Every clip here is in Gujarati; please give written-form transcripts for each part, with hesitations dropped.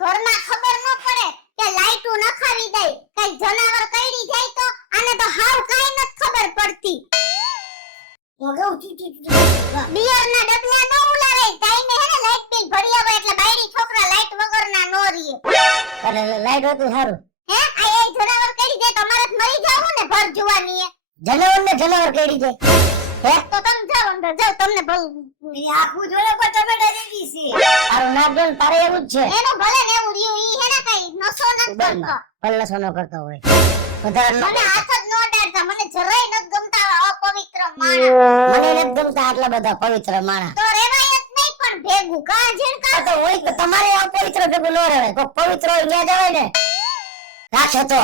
ઘરમાં ખબર ન પડે કે લાઈટો નખાવી દે કઈ જનાવર કઈડી જાય તો આને તો હાવ કાઈ ન ખબર પડતી વગાઉ ટી બિયરના ડબલા ન ઉલાવે કાઈને હે ને લાઈટ બિલ ભરી આવે એટલે બાયડી છોકરા લાઈટ વગરના નો રીએ અરે લાઈટ હતું સારું હે આ એ જનાવર કઈડી જાય તો અમારે જ મરી જાવું ને ભર જુવાની જનાવર કેડી જાય હે તો તમે જાઓ અંદર જાઓ તમને ભલ એ આખું જોડે પર ટમેટા જેવી છે તારું નાક જોન તારે એવું જ છે એનો ભલે ને એવું રીયું ઈ હે ને કઈ નસો ન કરતો પલ્લા સોનો કરતો હોય વધારે મને હાથ જ નો અડાડતા મને જરાય ન ગમતા આવા અપવિત્ર માણા મને નથી ગમતા આટલા બધા પવિત્ર માણા તો રેવાય જ નહીં પણ ભેગું કા જેણ કા તો હોય તો તમારે અપવિત્ર ભેગું ન રહેવાય કોઈ પવિત્ર હોય ત્યાં જવાય ને રાખે તો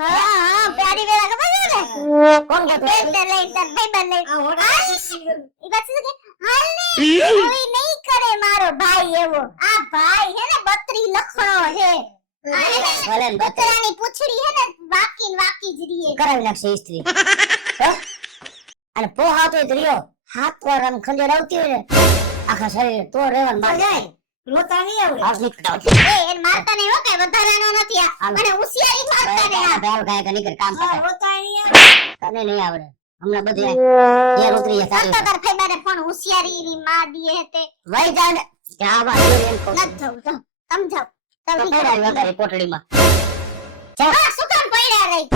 હા પ્યારી વેલા ખબર છે ને કોણ કહેતો બેન લઈ તર ભાઈ લઈ આ હોડા ઈ પાછી કે હાલ ને કોઈ નહીં કરે મારો ભાઈ એવો આ ભાઈ હે ને 32 લખણો છે ભલે ને બતરાની પૂંછડી હે ને વાકી જ રીએ કરાવી નાખશે સ્ત્રી અને પોહા તો રહ્યો હાથ પર આમ ખંજર આવતી હોય ને આખા શરીર તો રહેવાનું બાકી જાય લોતા નહીં આવડે હાથ નહીં કટાવ એ મારતા નહીં હો કઈ વધારાનો નથી આ અને ઉશિયારી મારતા ને આ બેલ કાય કે નીકળ કામ કરે લોતા નહીં તને નહીં આવડે હમણાં બધે યાર ઉતરી જાય કરતો તાર ફઈબાને ફોન ઉશિયારીની માં દીએ તે વઈ જા ને ક્યાં વાત છે એમ કહું ન જાવ તો સમજાવ તો તમે ફેરાવી વગાડી પોટડીમાં હા શું કામ પડ્યા રહી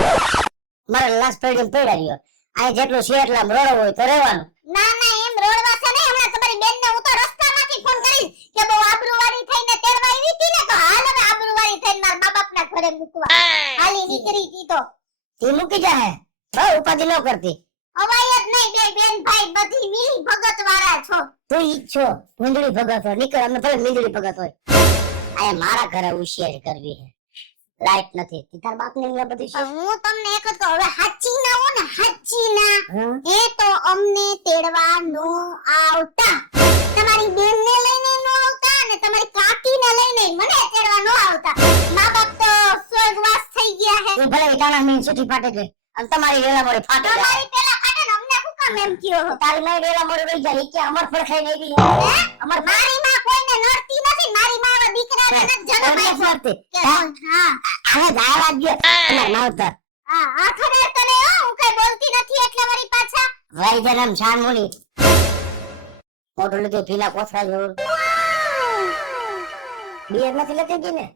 મારે લાસ્ટ પેડી પડ્યા રહ્યો આ જેટલું છે એટલા રોડો હોય તો રહેવાનું ના ના એમ રોડવા છે નહીં હમણાં તમારી બેનને હું તો રસ્તામાંથી ફોન કરીશ કે બહુ આબરૂવાળી થઈને તેડવા આવી હતી ને તો હાલ હવે આબરૂવાળી થઈને મારા મા બાપના ઘરે મૂકવા હાલી નીકળી તી તો તે મૂકી જાય બહુ ઉપાધિ ન કરતી અવાય જ નહીં બે બેન ભાઈ બધી મિલી ભગત વાળા છો તું ઈ જ છો મીંદડી ભગત હોય નીકળ અમે ભલે મીંદડી ભગત હોય આ મારા ઘરે હોશિયારી કરવી છે લાઈટ નથી તાર બાપ ને બધી છે હું તમને એક જ કહું હવે હાચી ના હો ને હાચી ના હમ? એ તો અમને તેડવા નો આવતા તમારી બેન ને લઈને નો આવતા અને તમારી કાકી ને લઈને મને તેડવા નો આવતા મા બાપ તો સ્વર્ગવાસ થઈ ગયા હે તું ભલે વિટાણા મીન સુઠી ફાટે છે અને તમારી વેલા મોડે ફાટે છે તમારી પેલા ફાટે ને અમને શું કામ એમ કયો તારી મારી વેલા મોડે વઈ જાય કે અમર ફળખાઈ નહીં દી અમાર મારી માં કોઈને નડતી નથી મારી માં હવે દીકરાને નથી જન્મ આપ્યો ફરતી કે હા આને જાવા ગયો તમાર માવતર હા આ ખબર તને હો હું કઈ બોલતી નથી એટલે વળી પાછા વઈ જનમ શાન મુની મોટો લીધો પીલા કોથળા જેવું બિયર નથી લેતી ગઈ ને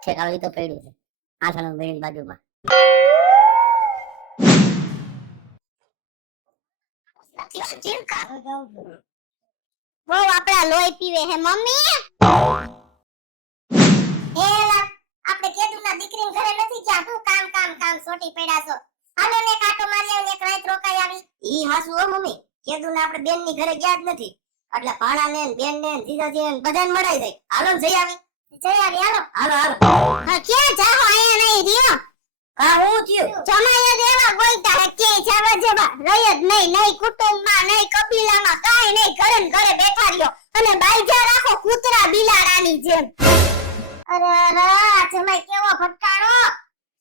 ઠેકાવી તો પડ્યું છે આથાનો બેન બાજુમાં બહુ આપડા લોહી પીવે હે મમ્મી એલા આપણે કેદુના દીકરીને ઘરે નથી ગયા હું કામ સોટી પડ્યા છો હાલો ને કાટો મારી આવીને એક રાત રોકાઈ આવી ઈ હાસુ હો મમ્મી કેદુના આપણે બેન ની ઘરે ગયા જ નથી એટલે ભાણા ને બેન ને જીજાજી ને બધાને મળાઈ જાય હાલો ને જઈ આવી હાલો હાલો હાલો હા ક્યાં જાહો આયા નહીં રહ્યો કા હું થયું જમાયા દેવા ગોઈતા હે કે જાવા જેવા રહી જ નહીં કુટુંબમાં નહીં કબીલામાં કાઈ નહીં ઘરે ને ઘરે બેઠા રહ્યો અને બાઈજા રાખો કૂતરા બિલાડાની જેમ અરે રા જમાઈ કેવો ભટકાણો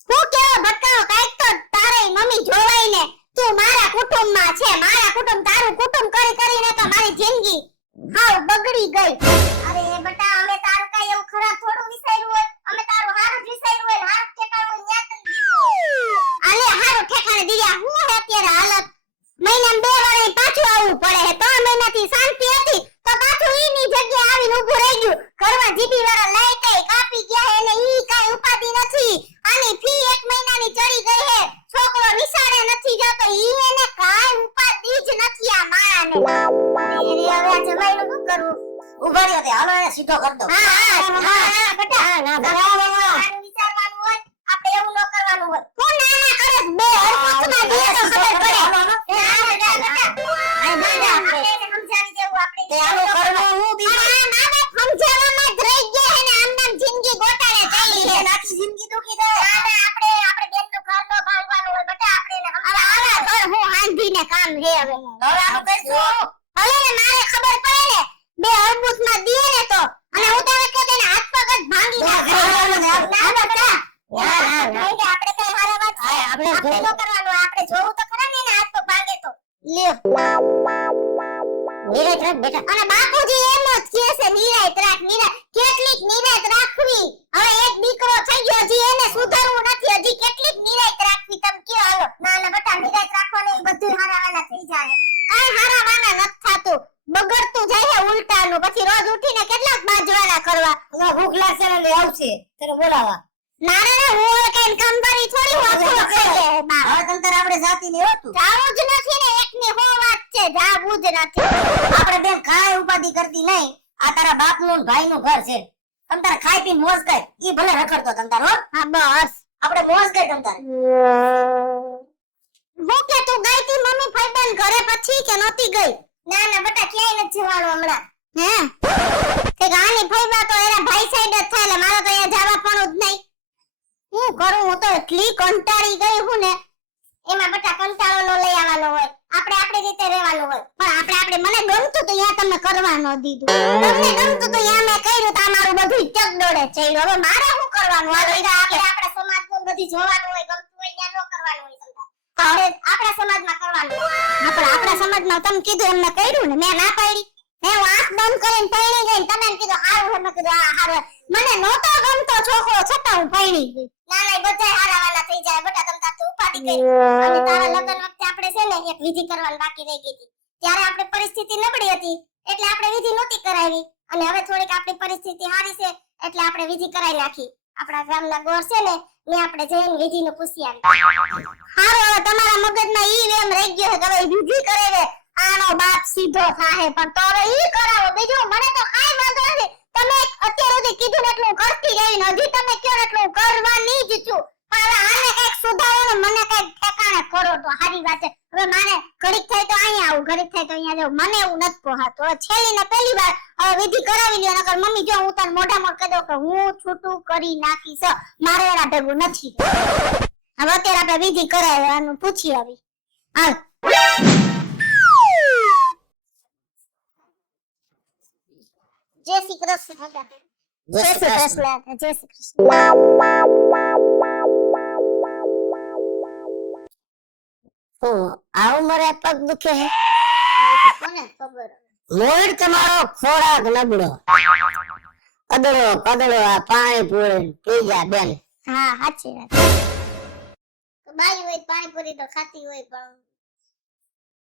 હું કેવો ભટકાણો કાઈક તો તારે મમ્મી જોવાય ને તું મારા કુટુંબમાં છે મારા કુટુંબ તારું કુટુંબ કરીને તો મારી જિંદગી હાવ બગડી ગઈ અરે બેટા અમે તારું કઈ એવું ખરાબ થોડું વિચાર્યું હોય અમે તારું હારું જ વિચાર્યું હોય હારું ઠેકાણું ન્યા તને દીધું આલે હારું ઠેકાણે દીયા હું હે અત્યારે હાલત મહિનામાં 2 વાર પાછું આવવું પડે હે 3 મહિનાથી શાંતિ હતી તો પાછું ઈની જગ્યાએ આવીને ઊભું રહી ગયું ઘરમાં જીબી વાળા લાઈટ કાપી ગયા હે ને ઈ કાઈ ઉપાદી નથી આની ફી 1 મહિનાની ચડી ગઈ હે છોકરો નિશાળે નથી જતો ઈ એને કાઈ ઉપાદી જ નથી આ માણાને એને હવે જમાઈનું શું કરવું ઉભા રહ્યો તે હાલો એને સીધો કર દો હા બેટા ના આનું વિચારવાનું હોય આપણે એવું ન કરવાનું હોય હું નાના કરે બે હરકતમાં દીએ તો ખબર પડે હા બેટા આ દાદા આપણે સમજાવી દેવું આપણે તે હાલો કરવું હું બીજું ના સમજાવવામાં જ રહી ગયા હે ને આમ જિંદગી ગોટાળે ચાલી છે આખી જિંદગી દુખી જાય આપણે બેનનું ઘર નો ભાંગવાનું હોય બેટા આપણે હવે આવા ઘર હું હાંધીને કામ રે હવે હવે આમ કરશું ભલે ને મારે ખબર પડે ને બે અડબૂતમાં દીએ ને તો અને હું તો કહે તેને હાથ પગ જ ભાંગી નાખે ના બેટા આપણે કઈ હારા વાત છે આપણે આપણે તો કરવાનું આપણે જોવું તો ખરા ને હાથ પગ ભાંગે તો લ્યો નિરાંત રાખ બેટા. અને બાપુજી એમ જ કહે છે નિરાંત રાખ નિરાંત. કેટલીક નિરાંત રાખવી? હવે એક દીકરો થઈ ગયો, હજી એને સુધારવું નથી, હજી કેટલીક નિરાંત રાખવી? તમે કયો હાલો. ના ના બેટા, નિરાંત રાખવાની બધું હારાવાના થઈ જાય. કાઈ હારાવાના નથી થાતું, બગડતું જાય છે ઉલટાનું. પછી રોજ ઉઠીને કેટલાક બાજવાના કરવા. હવે ભૂખ લાગશે ને એટલે આવશે તને બોલાવા. ના ના ના, હું હવે કઈ કામદારી થોડી હું આખો ખાઈ લે બા. હવે તમ તારે આપણે જાતી ને હોતું. જાવું જ નથી ને, એકની હો વાત છે, જાવું જ નથી. આપણે બેન કાંઈ ઉપાધિ કરતી નહીં. આ તારા બાપનું ને ભાઈનું ઘર છે. તમ તારે ખાઈ પીને મોજ કર. ઈ ભલે રખડતો તમ તારો. હા બસ. આપણે મોજ કર તમ તારે. હું કે તું ગઈ તી મમ્મી ફાઈબન ઘરે પછી કે નહોતી ગઈ? ના ના બેટા, ક્યાંય નથી જવાનું હમણાં. હે તે ગાની ફાઈબા તો એના ભાઈ સાઈડ જ થાય, એટલે મારે તો અહીંયા જવા પણ જ નહીં. હું કરું, હું તો એટલી કંટાળી ગઈ હું ને. એમાં બેટા કંટાળો નો લઈ આવવાનો હોય, આપણે આપણી રીતે રહેવાનું હોય. પણ આપણે મને ગમતું તો અહીંયા તમે કરવા ન દીધું. તમને ગમતું તો અહીંયા મેં કર્યું તો આ મારું બધું ચક દોડે ચડ્યું. હવે મારે શું કરવાનું? આપણે આપણા સમાજનું બધું જોવાનું હોય, ગમતું હોય ત્યાં ન કરવાનું હોય. આપણે આપણા સમાજમાં કરવાનું. આપણા સમાજમાં તમે કીધું એમ મેં કર્યું ને, મેં ના પાડી. હે હું આંખ બંધ કરીને પરણી ગઈ, તમે કીધું હારું હે, મેં કીધું આ હારું. મને નહોતો ગમતો છોકરો, છતાં હું પરણી ગઈ. ના ના, બધા હારાવાના થઈ જાય બેટા, તમે તાર ઉપાડી કરી. અને તારા લગ્ન વખતે આપણે છે ને એક વિધિ કરવાની બાકી રહી ગઈ હતી. ત્યારે આપણી પરિસ્થિતિ નબળી હતી એટલે આપણે વિધિ નહોતી કરાવી. અને હવે થોડીક આપણી પરિસ્થિતિ સારી છે એટલે આપણે વિધિ કરાવી નાખી. આપણા ગામના ગોર છે ને, ને આપણે જઈને વિધિનું પૂછી આવી. હારું, હવે તમારા મગજમાં ઈ એમ રહી ગયો કે હવે વિધિ કરાવે આનો બાપ સીધો થાહે, પણ તો હવે ઈ કરાવો. બીજું મને તો કાઈ વાંધો નથી. તમે અત્યાર સુધી કીધું ને એટલું કરતી રહી ને હજી તમે કહો એટલું કરવાની જ છું. પણ હવે આને કઈક સુધારો ને મને કઈક ઠેકાણે કરો તો સારી વાત છે. હવે મારે ઘડીક થાય તો અહીંયા આવું, ઘડીક થાય તો અહીંયા જાઉં, મને એવું નથી પોહાતું. હવે છેલ્લી ને પહેલી વાર હવે વિધિ કરાવી લ્યો, નકર મમ્મી જો હું તને મોઢા મોઢ કહી દઉં કે હું છૂટું કરી નાખીશ, મારે એના ભેગું નથી. હવે અત્યારે આપણે વિધિ કરાવવાનું પૂછી આવી. હાલ જય શ્રી કૃષ્ણ. જય શ્રી કૃષ્ણ. જય શ્રી કૃષ્ણ. આ ઉંમરે પગ દુખે હે? કોને ખબર? મૂળ તમારો ખોરાક નબળો. કદડો આ પાણી પૂરી પી જા બેન. હા સાચી વાત. તો બાઈ હોય પાણીપુરી તો ખાતી હોય, પણ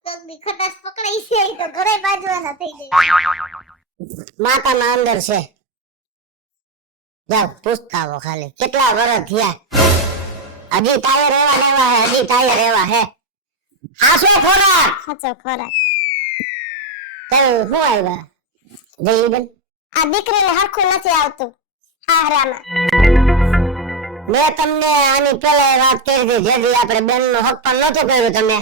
કદી ખટાશ પકડાઈ છે તો ઘરે બાજવાના થઈ જાય. માતાના અંદર છે. જાવ પૂછતા આવો ખાલી કેટલા વર્ષ થયા. હજી ટાયર એવા લેવા હે, હજી ટાયર એવા હે. હાસો ખોરાક. સાચો ખોરાક. શું આવ્યા જયલીબેન? આ દીકરીને હરખું નથી આવતું હારામાં. મેં તમને આની પહેલા વાત કરી હતી, જેથી આપણે બેન નો હક પણ નતો કર્યો. તમે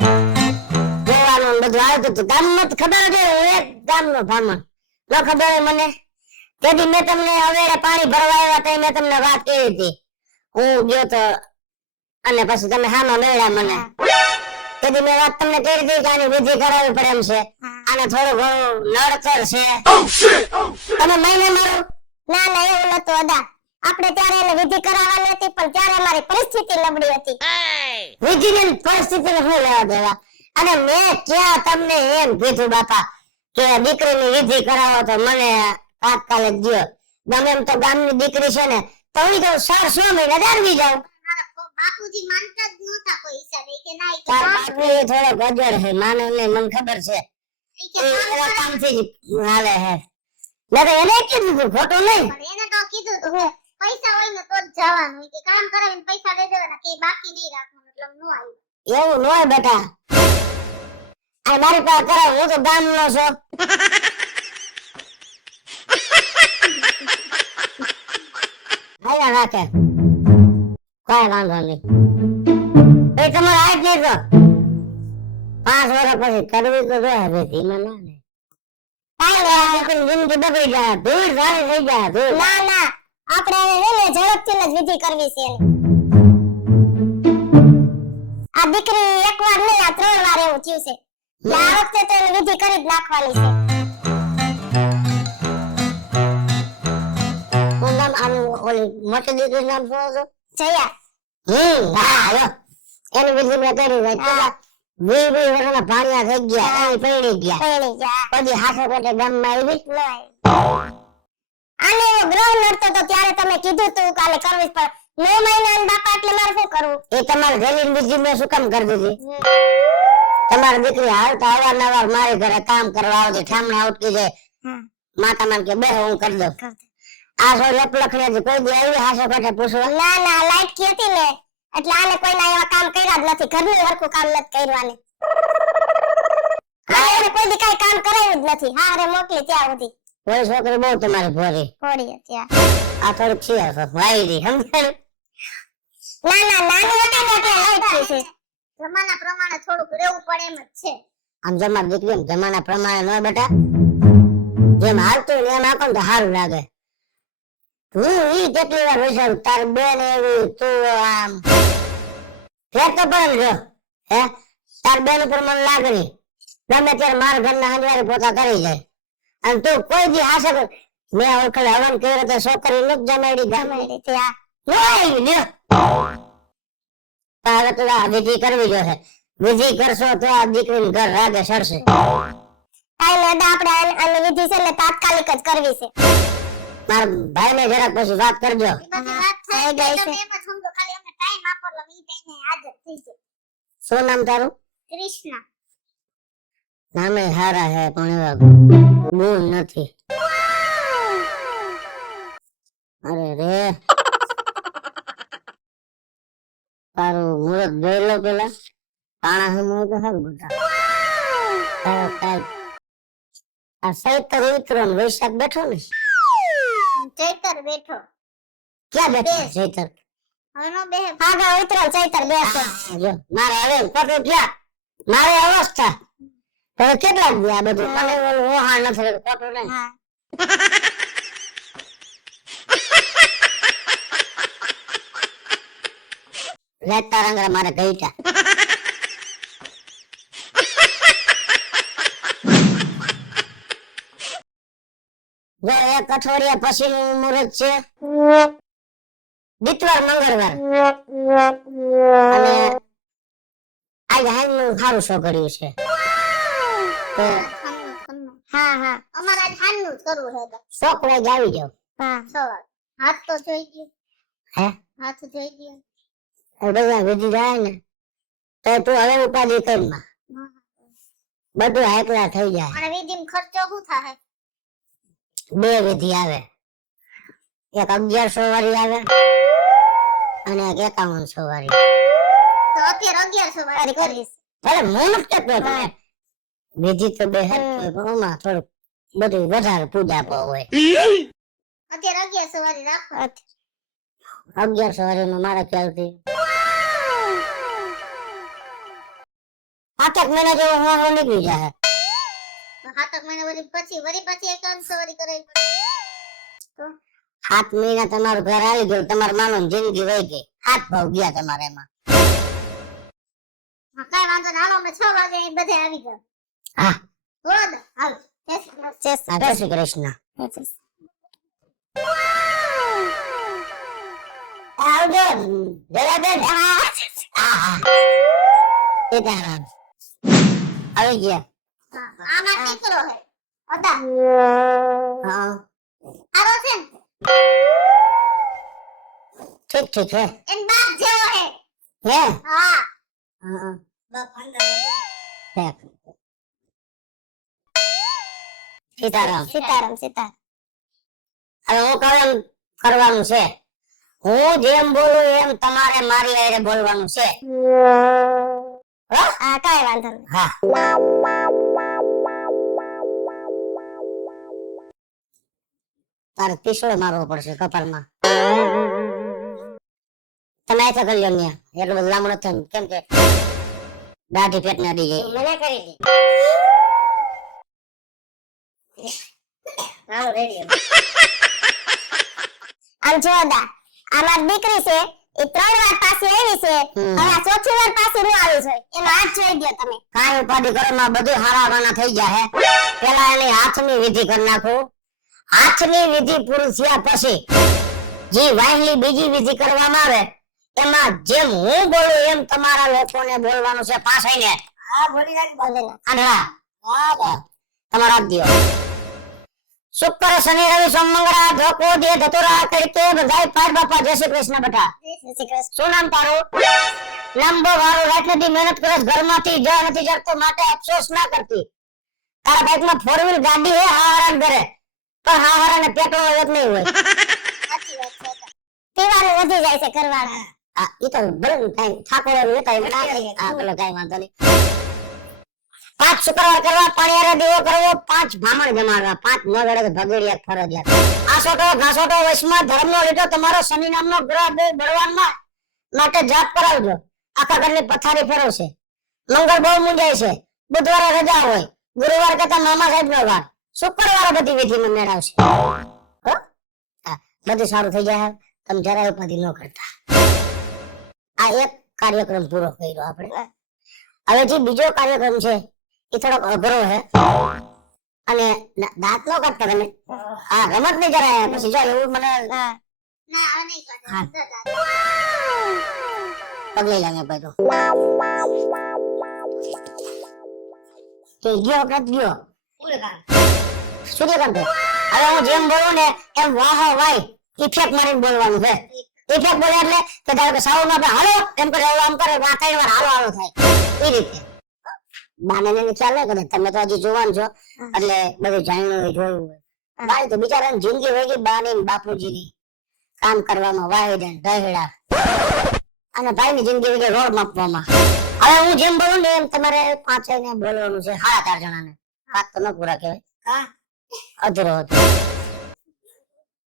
જોવાનું બધું આવતું હતું. ગામ માં ખબર છે, હું એક ગામ નો બ્રાહ્મણ ન ખબર હોય મને. તેથી મેં તમને હવે પાણી ભરવા આવ્યા તો મેં તમને વાત કરી હતી. હું ગયો તો અને પછી તમે હામાં મળ્યા મને. તેથી મેં વાત તમને કરી હતી કે આની વિધિ કરાવવી પડે એમ છે. આને થોડું ઘણું નડતર છે. તમે મહિને મારો? ના ના, એવું નતું અદા. આપણે ત્યારે એને વિધિ કરાવવાની હતી, પણ ત્યારે અમારી પરિસ્થિતિ નબળી હતી. વિધિની પરિસ્થિતિને શું લેવા દેવા? અને મેં ક્યાં તમને એમ કીધું બાપા કે દીકરીની વિધિ કરાવો તો મને તાત્કાલિક દ્યો. ગમે એમ તો ગામની દીકરી છે ને, તો હું તો 6 મહિના દારવી જાઉં. બાપુજી માનતા જ નહોતા કોઈ હિસાબે કે ના. તાર બાપુએ થોડો ગજર છે, માને નહીં, મને ખબર છે. એ એના કામથી જ હાલે હે. મેં તો એને કીધું હતું, ખોટું નહીં. એને તો કીધું તું કે પૈસા હોય ને તો જ જવાનું, કે કામ કરાવીને પૈસા દઈ દેવાના, કે બાકી નહીં રાખવાનું. એટલે નો આવ્યું. એવું ન હોય બેટા. આ મારી પાસે કરાવ, હું તો ગામનો છું. હાલ્યા રાખે કઈ વાંધો નહીં. એ તમારે આજ નહીં તો 5 વર્ષ પછી કરવી તો જોઈએ બેટી માં ના ને. જિંદગી બગડી જાય, ધૂળ સારી થઈ જાય. ધૂળ ના ના, આપણે એને ઝડપથી જ વિધિ કરવી છે. આ દીકરી એકવાર નહીં, આ 3 વાર એવું થયું છે. આ વખતે તો એને વિધિ કરી જ નાખવાની છે. હું નામ આનું ઓલી મોટી દીકરી નામ શું હતું? જયા. હા, હાલો એની વિધિ મેં કરી. વી વર્ષના ભાણિયા થઈ ગયા એ પૈણી ગયા પૈણી જા પછી હાથો પેટે ગામમાં આવી નહીં આને એવો ગ્રહ નડતો તો ત્યારે તમે કીધું તું કાલે કરવી પણ 9 મહિનાના બાપા એટલે મારે શું કરવું એ તમારે જમીન બીજી મેં શું કામ કરી દીધી તમારી દીકરી હાલતા અવારનવાર મારી ઘરે કામ કરવા આવે છે ઠામણા ઉટકી જાય માતા માન કે બેહો હું કરી દઉં આ સો લખડે છે કોઈ દી આવી હાસો કાઢે પૂછવા ના ના લાઈટ કી હતી ને એટલે આને કોઈના એવા કામ કર્યા જ નથી ઘરનું હરખું કામ નથી કરવાને આને કોઈ દી કાઈ કામ કરાયું જ નથી હા રે મોકલી ત્યાં સુધી કોઈ છોકરી બહુ તમારી ભોરી થોડી ત્યાં આ થોડીક છે વાયરી સમજાયું ના ના નાની હતી ને એટલે લાઈટ કી છે જમાના પ્રમાણે થોડુંક રહેવું પડે એમ જ છે આમ જમા દીકરી જમાના પ્રમાણે ન બેટા જેમ હાલતું ને એમ આપણ તો સારું લાગે હું ઈ કેટલી વાર વિચારું તાર બેન એવી તું આમ ફેર તો પણ જો હે તાર બેન ઉપર મને લાગણી ગમે ત્યારે મારા ઘરના હંજવારી પોતા કરી જાય અને તું કોઈ દી હાસે મેં ઓળખે હવન કર્યો તો છોકરી નથી જમાડી જમાડી ત્યાં નહીં લ્યો તારે તો આ વિધિ કરવી જોશે વિધિ કરશો તો આ દીકરીનું ઘર રાગે સરશે કાઈ નડા આપણે આને વિધિ છે ને તાત્કાલિક જ કરવી છે મારા ભાઈને જરાક પછી વાત કરજો થઈ ગઈ છે એમ જ સમજો ખાલી અમને ટાઈમ આપો એટલે ઈ ટાઈમે હાજર થઈ જાય શું નામ તારું કૃષ્ણ નામે હારા હે પણ એવા ગુણ નથી અરે રે તારું મુહૂર્ત જોઈ લો પેલા પાણા હમ તો સારું બધા આ સૈતર ઉતરો ને વૈશાખ બેઠો ને ચૈતર બેઠો ક્યાં બેઠો સૈતર હવે નો બે ભાગા ઉતરો ચૈતર બેઠો જો મારે હવે પતો ક્યાં મારે અવસ્થા હવે કેટલા દી આ બધું મને ઓહા નથી પતો નહીં હા લેતા રંગરા મારે ગઈટા જો એક અઠવાડિયા પછીનું મુહૂર્ત છે દિતવાર મંગળવાર અને આજ હાલનું સારું છોકર્યું છે તો હા હા અમારે આજ હાનનું જ કરવું છે છોકરા જ આવી જાવ હા સવાર હાથ તો જોઈ ગયો હે હાથ જોઈ ગયો એ બધા વિધિ જાય ને તો તું હવે ઉપાધિ કરમાં બધું એકલા થઈ જાય અને વિધિમાં ખર્ચો શું થાય બે વિધિ આવે એક 1100 વાળી આવે અને એક 5100 વાળી તો અત્યારે 1100 વાળી કરીશ ભલે મોનક કેટલો તમે વિધિ તો બે હરમાં થોડું બધું વધારે પૂજા પો હોય અત્યારે 1100 વાળી રાખો 1100 વાળી નો મારા ખ્યાલથી 5 મહિના જેવો હું નીકળી જાય તો 7 મહિના વરી પછી 5100 વાળી કરાવી તો 7 મહિના તમારું ઘર આવી ગયું તમારા માનો જિંદગી વહી ગઈ 7 ભાવ ગયા તમારે એમાં કઈ વાંધો ના હાલો અમે 6 વાગે અહીં બધે આવી જાવ હા રોડ હાલ જય શ્રી કૃષ્ણ આવજો જરા બેન સીતારામ આવી ગયા આમાં દીકરો હે અદા હા આરો છે ને? ઠીક હે એન બાપ જેવો હે હે હા હા બાપ અંદર હે સીતારામ સીતારામ હવે હું કહું કરવાનું છે હું જેમ બોલું એમ તમારે મારી હારે બોલવાનું છે હા કાઈ વાંધો નહીં હા તારે પીસળો મારવો પડશે કપાળમાં તમે આ તો કરી લો ને એટલું બધું લાંબુ નથી થયું. કેમ કે દાઢી પેટ ના દી જાય મને કરી દી હાલો રેડી આમ જો દા આમાં દીકરી છે એ 3 વાર પાસે આવી છે હવે આ ચોથી વાર પાસે ન આવી છે એનો હાથ જોઈ દો તમે કાંઈ ઉપાધિ કરો માં બધું હારાવાના થઈ જાય પેલા એની હાથની વિધિ કરી નાખું હાથની વિધિ પૂરી થયા પછી જે વાહલી બીજી વિધિ કરવામાં આવે એમાં જેમ હું બોલું એમ તમારા લોકોને બોલવાનું છે પાછળને હા બોલી નાખી બોલી આંધળા હા તમારા હાથ દિયો શુક્ર શનિ રવિ સોમ મંગળ ધોકો દે ધતોરા તરીકે બધાય પાર બાપા જય શ્રી કૃષ્ણ બેટા જય શ્રી કૃષ્ણ. શું નામ તારું લાંબો વાળો રાત નથી મહેનત કરે ઘરમાંથી જ નથી જડતો માટે અફસોસ ના કરતી તારા બાઈકમાં 4 વ્હીલ ગાડી હે હારાન કરે પણ હારાને પેટ્રોલ જ નહીં હોય સાચી વાત છે. તહેવારો વધી જાય છે કરવાના. આ ઈ તો ભલે કાઈ ઠાકોર લેતા એમ ના કરીએ આ પેલો કાઈ વાંધો નહીં 5 શુક્રવાર કરવા પાણીયારે દેવો કરવો 5 બ્રાહ્મણ જમાડવા 5 ન ગળે ભગોડિયા ફરજિયાત આસોટો ઘાસોટો વશમાં ધર્મનો લીધો તમારો શનિ નામનો ગ્રહ બળવાનમાં માટે જાપ કરાવજો આખા ઘરની પથારી ફેરવશે મંગળ બહુ મુંજાય છે બુધવારે રજા હોય ગુરુવાર કરતા મામા સાહેબનો વાર શુક્રવારે બધી વિધિમાં મેળવશે હો હા બધું સારું થઈ જાય તમે જરાય ઉપાધિ ન કરતા આ એક કાર્યક્રમ પૂરો કર્યો આપણે હવે જે બીજો કાર્યક્રમ છે એ થોડોક અઘરો છે અને દાંત નો કાઢતા તમે હા રમત નહીં જરાય પછી જો એવું મને ના હવે નહીં કરે. હા. દાદા. પગલે લાગે બધું કે ગયો કે ગયો સૂર્યકાંત હવે હું જેમ બોલું ને એમ વાહ વાય ઇફેક્ટ મારીને બોલવાનું છે ઇફેક્ટ બોલે એટલે કે ધારો કે સાઉન્ડ આપણે હાલો એમ કરે આમ કરે આ ત્રણ વાર હાલો હાલો થાય એ રીતે બાને ને ખ્યાલ નહીં કરે તમે તો હજી જુવાન છો એટલે બધું જાણ્યું હોય જોયું હોય બાઈ તો બિચારાની જિંદગી હોય ગઈ બાની ને બાપુજીની કામ કરવામાં વાહિદન ઢહેડા અને ભાઈની જિંદગી હોય ગઈ રોડ માપવામાં હવે હું જેમ બોલું ને એમ તમારે પાંચેય ને બોલવાનું છે 4 જણાને વાત તો ન પૂરા કહેવાય હા. અધૂરો હતો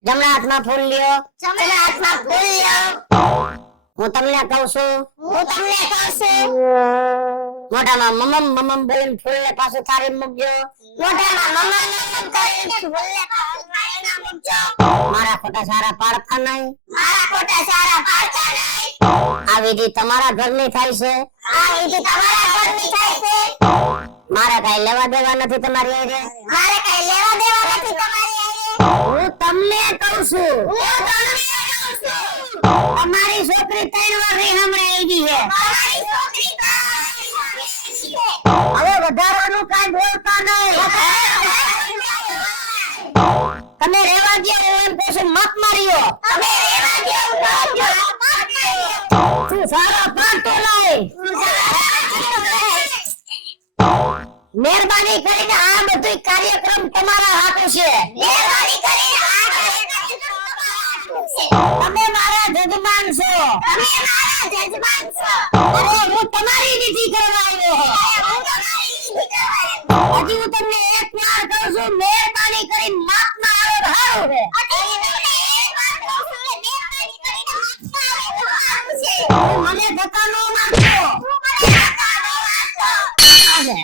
જમણા હાથમાં ફૂલ લ્યો જમણા હાથમાં ફૂલ લ્યો. હું તમને કહું છું હું તમને કહું છું. મોઢામાં મમમ બોલીને ફૂલને પાછું થાળી મૂકજો મોઢામાં મમ્મા કરીને ફૂલને પાછું મૂકજો. મારા ખોટા સારા પાડતા નહીં મારા ખોટા સારા પાડતા નહીં. આ વિધિ તમારા ઘરની થાય છે આ વિધિ તમારા ઘરની થાય છે. મારે કઈ લેવા દેવા નથી તમારી હારે મારે કઈ લેવા દેવા નથી તમારી હારે. હું તમને કહું છું હું તમને કહું છું. અમારી છોકરી 3 વાર રહી હમણાં આવી છે મારી છોકરી તો હવે વધારાનું કાંઈ બોલતા નહીં તમે રેવા દો એમ પછી મત માર્યો તમે રેવા દો, મત માર્યો. તું સારો પાડતો નહીં મહેરબાની કરીને આ બધું કાર્યક્રમ તમારા હાથ છે મહેરબાની કરીને આ કાર્યક્રમ તમારા હાથમાં છે. તમે મારા જજમાન છો તમે મારા જજમાન છો. અરે હું તમારી વિધિ કરવા આવ્યો હું તમારી વિધિ કરવા આવ્યો. હજી હું તમને એક વાર કહું છું મહેરબાની કરીને માપમાં આવે તો સારું છે હજી તમને એક વાર કહું છું કે મહેરબાની કરીને માફમાં આવે તો સારું છે. મને ધક્કા ન મારજો તું મને ધક્કા ન મારતો. આવે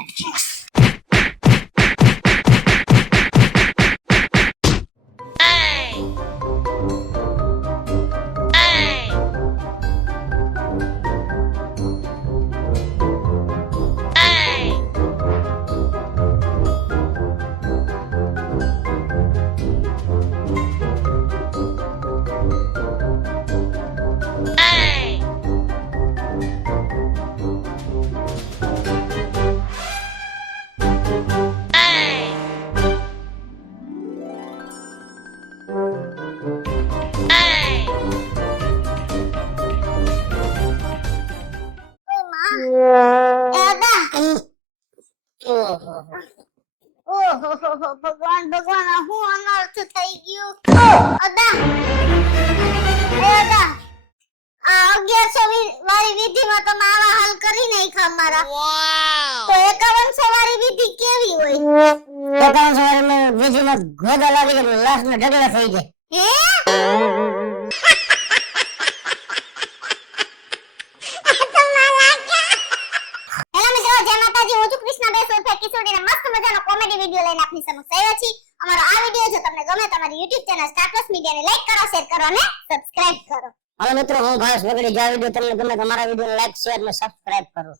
ઓહો ભગવાન ભગવાન આ હું અનર્થ થઈ ગયું. અદા અદા આ 1100 વાળી વિધિમાં તમે આવા હાલ કરી નાખ્યા મારા. તો 5100 વાળી વિધિ કેવી હોય? એકાઉન્ટ સવારમાં વીજળીમાં ગોદા લાગી ગયો લાશના ઢગલા થઈ જાય હે હેલો મિત્રો, જય માતાજી. હું છું કૃષ્ણા બેસ ઉર્ફે કિશોરીને મસ્ત મજાનો કોમેડી વિડિયો લઈને આપની સમક્ષ આવ્યા છીએ. અમારો આ વિડિયો જો તમને ગમે તો અમારી YouTube ચેનલ સ્ટાર પ્લસ મીડિયાને લાઈક કરો, શેર કરો અને સબસ્ક્રાઇબ કરો. હવે મિત્રો હું ભાવેશ વગડી જો આ વિડીયો તમને ગમે તો મારા વિડીયોને લાઈક શેર અને સબસ્ક્રાઇબ કરો